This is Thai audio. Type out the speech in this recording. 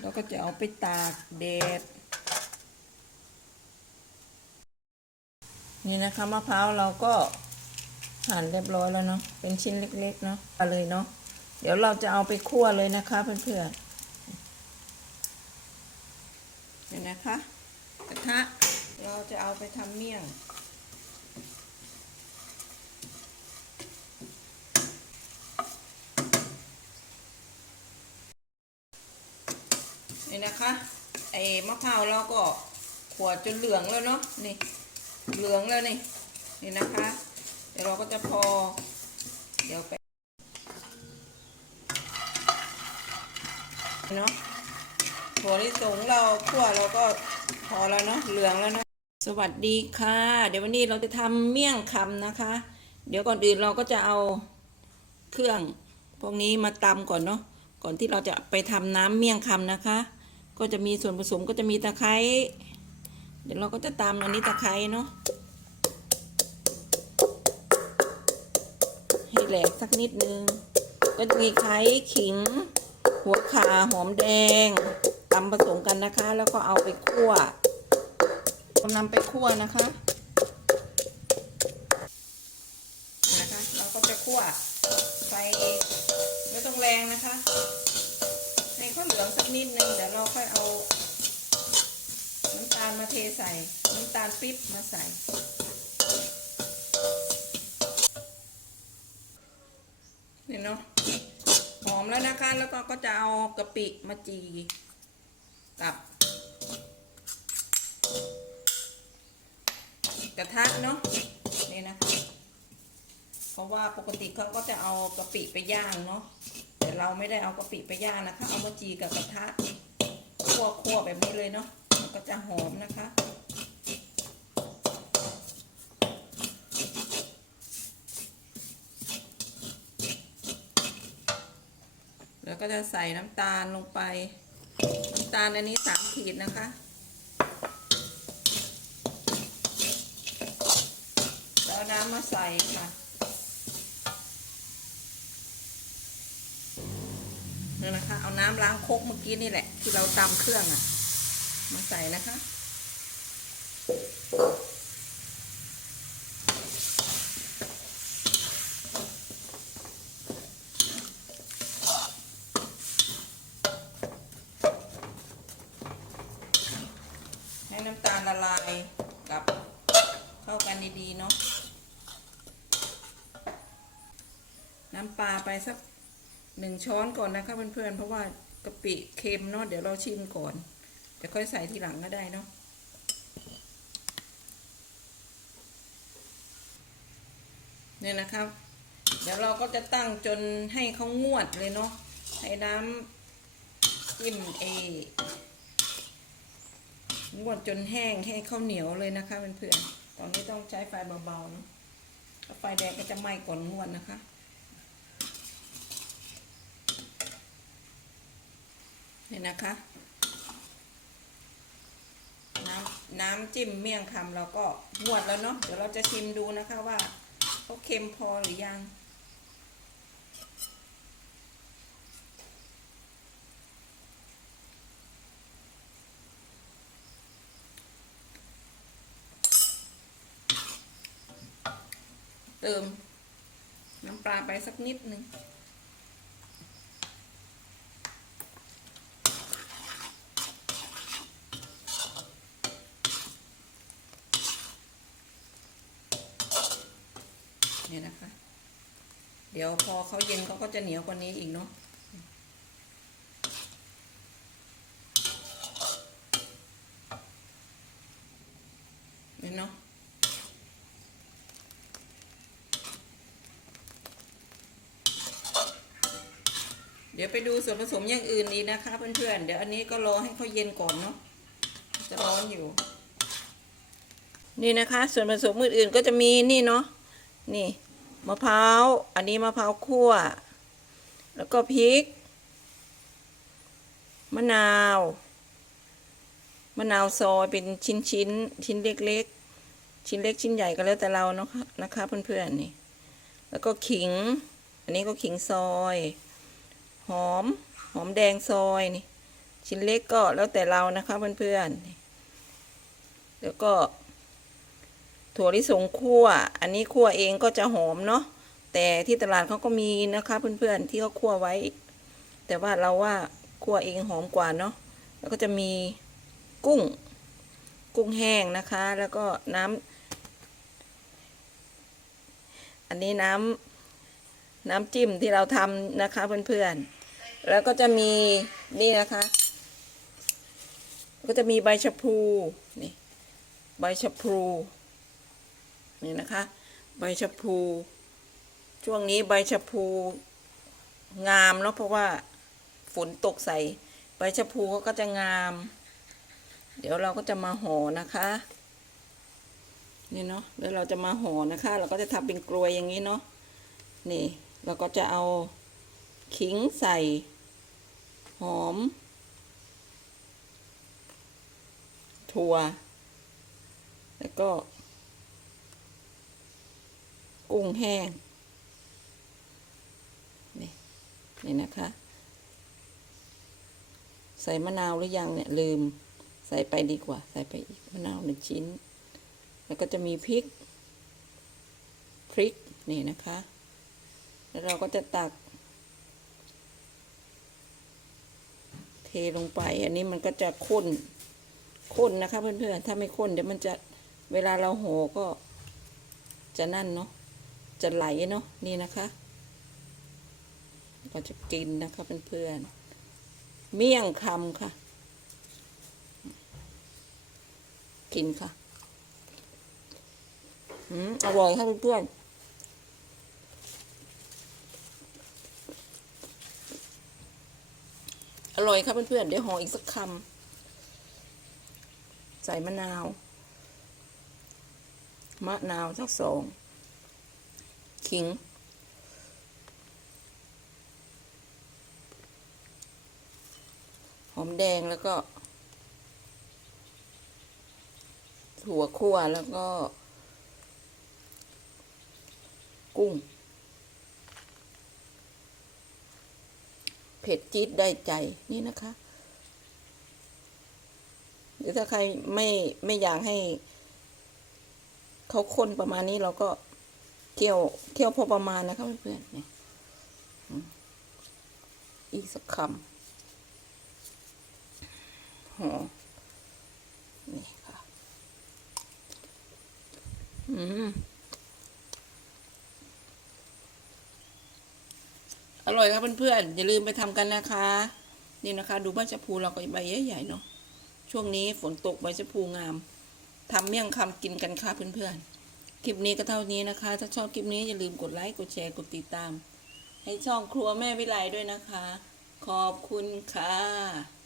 เราก็จะเอาไปตากแดด นี่นะคะมะพร้าวเราก็หั่นเรียบร้อยแล้วเนาะ เป็นชิ้นเล็กๆเนาะเอาเลยเนาะ เดี๋ยวเราจะเอาไปคั่วเลยนะคะเพื่อนๆนี่นะคะกระทะเราจะเอาไปทำเมี่ยง นี่นะคะไอ้มะพร้าวเราก็ขวดจนเหลืองแล้วเนาะนี่เหลืองแล้วนี่นี่นะคะ เดี๋ยวเราก็จะพอ เดี๋ยวไปเนาะถั่วลิสงเราคั่วเราก็พอแล้วเนาะเหลืองแล้วเนาะสวัสดีค่ะ เดี๋ยววันนี้เราจะทำเมี่ยงคำนะคะ เดี๋ยวก่อนอื่นเราก็จะเอาเครื่องพวกนี้มาตำก่อนเนาะก่อนที่เราจะไปทำน้ำเมี่ยงคำนะคะ ก็จะมีส่วนผสมก็จะมีตะไคร้เดี๋ยวเราก็จะตำอันนี้ตะไคร้เนาะให้แหลกสักนิดนึง ก็จะมีไคร้ขิง หัวข่าหอมแดงตำผสมกันนะคะ แล้วก็เอาไปคั่วนำไปคั่วนะคะ นะคะ เราก็จะคั่วไฟไม่ต้องแรงนะคะ ให้ข้าวเหลืองสักนิดนึงเดี๋ยวเราค่อยเอา น้ำตาลมาเท ใส่น้ำตาลปิ๊บมาใส่ เนี่เนาะหอมแล้วนะคะ แล้วก็ก็จะเอากะปิมาจีกับ กระทะเนาะนี่นะเพราะว่าปกติเขาก็จะเอากะปิไปย่างเนาะแต่เราไม่ได้เอากะปิไปย่างนะคะ เอามาจีกับกระทะคั่วคั่วแบบนี้เลยเนาะ ก็จะหอมนะคะ แล้วก็จะใส่น้ำตาลลงไป น้ำตาลอันนี้สามขีดนะคะแล้วน้ำมาใส่ค่ะนี่นะคะ เอาน้ำล้างคกเมื่อกี้นี่แหละ ที่เราตำเครื่องอะ มาใส่นะคะ ให้น้ำตาลละลายกับเข้ากันดีๆเนาะ น้ำปลาไปสักหนึ่งช้อนก่อนนะคะเพื่อนๆ เพราะว่ากะปิเค็มเนาะเดี๋ยวเราชิมก่อน เดี๋ยวค่อยใส่ทีหลังก็ได้เนาะเนี่ยนะครับ เดี๋ยวเราก็จะตั้งจนให้เขางวดเลยเนาะให้น้ำจิ้มเองวดจนแห้งให้ข้าวเหนียวเลยนะคะเพื่อนๆตอนนี้ต้องใช้ไฟเบาๆนะถ้าไฟแดงก็จะไหม้ก่อนงวดนะคะเนี่ยนะคะ น้ำจิ้มเมี่ยงคำเราก็งวดแล้วเนาะเดี๋ยวเราจะชิมดูนะคะว่าเขาเค็มพอหรือยังเติมน้ำปลาไปสักนิดหนึ่ง เนี่ยนะคะ เดี๋ยวพอเขาเย็นเขาก็จะเหนียวกว่านี้อีกเนาะเนี่ยเนาะเดี๋ยวไปดูส่วนผสมอย่างอื่นดีนะคะเพื่อนๆ เดี๋ยวอันนี้ก็รอให้เขาเย็นก่อนเนาะ จะร้อนอยู่ นี่นะคะ ส่วนผสมอื่นๆก็จะมีนี่เนาะ นี่ มะพร้าว อันนี้มะพร้าวคั่ว แล้วก็พริก มะนาว มะนาวซอยเป็นชิ้นชิ้นชิ้นเล็กๆ ชิ้นเล็กชิ้นใหญ่ก็แล้วแต่เราเนาะนะคะเพื่อนๆนี่ แล้วก็ขิง อันนี้ก็ขิงซอย หอม หอมแดงซอยนี่ ชิ้นเล็กก็แล้วแต่เรานะคะเพื่อนๆ แล้วก็ ถั่วลิสงคั่ว อันนี้คั่วเองก็จะหอมเนาะแต่ที่ตลาดเขาก็มีนะคะ เพื่อนๆที่เขาคั่วไว้ แต่ว่าเราว่าคั่วเองหอมกว่าเนาะแล้วก็จะมีกุ้ง กุ้งแห้งนะคะ แล้วก็น้ำอันนี้น้ำน้ำจิ้มที่เราทำนะคะเพื่อนๆแล้วก็จะมีนี่นะคะ ก็จะมีใบชะพลูนี่ใบชะพลู นี่นะคะ ใบชะพู ช่วงนี้ใบชะพูงามเนาะเพราะว่าฝนตกใส่ใบชะพูเขาก็จะงาม เดี๋ยวเราก็จะมาห่อนะคะนี่เนาะแล้วเราจะมาห่อนะคะ เราก็จะทำเป็นกลวยอย่างนี้เนาะนี่ เราก็จะเอาขิงใส่ หอม ถั่ว แล้วก็ กุ้งแห้ง นี่นี่นะคะ ใส่มะนาวหรือยังเนี่ยลืม ใส่ไปดีกว่า ใส่ไปอีกมะนาวหนึ่งชิ้น แล้วก็จะมีพริก พริกนี่นะคะ แล้วเราก็จะตัก เทลงไป อันนี้มันก็จะข้นข้นนะคะเพื่อนๆ ถ้าไม่ข้นเดี๋ยวมันจะเวลาเราโหก็จะนั่นเนาะ จะไหลเนาะนี่นะคะเราจะกินนะคะเพื่อนๆเมี่ยงคำค่ะ กินค่ะอืมอร่อยค่ะเพื่อนๆอร่อยครับเพื่อนๆเดี๋ยวห่ออีกสักคำใส่มะนาว มะนาวสักสอง ขิงหอมแดงแล้วก็ ถั่วคั่วแล้วก็ กุ้ง เผ็ดจี๊ดได้ใจนี่นะคะหรือถ้าใครไม่ไม่อยากให้เขาคนประมาณนี้เราก็ เคี่ยวเคี่ยวพอประมาณนะคะเพื่อนๆนี่อีกสักคำหอนี่ค่ะ อืม อร่อยครับเพื่อนๆ อย่าลืมไปทำกันนะคะ นี่นะคะ ดูใบชะพูเราก็ใบใหญ่ๆเนาะ ช่วงนี้ฝนตกใบชะพูงาม ทำเมี่ยงคำกินกันค่ะเพื่อนๆ คลิปนี้ก็เท่านี้นะคะ ถ้าชอบคลิปนี้อย่าลืมกดไลค์ กดแชร์ กดติดตาม ให้ช่องครัวแม่วิไลด้วยนะคะ ขอบคุณค่ะ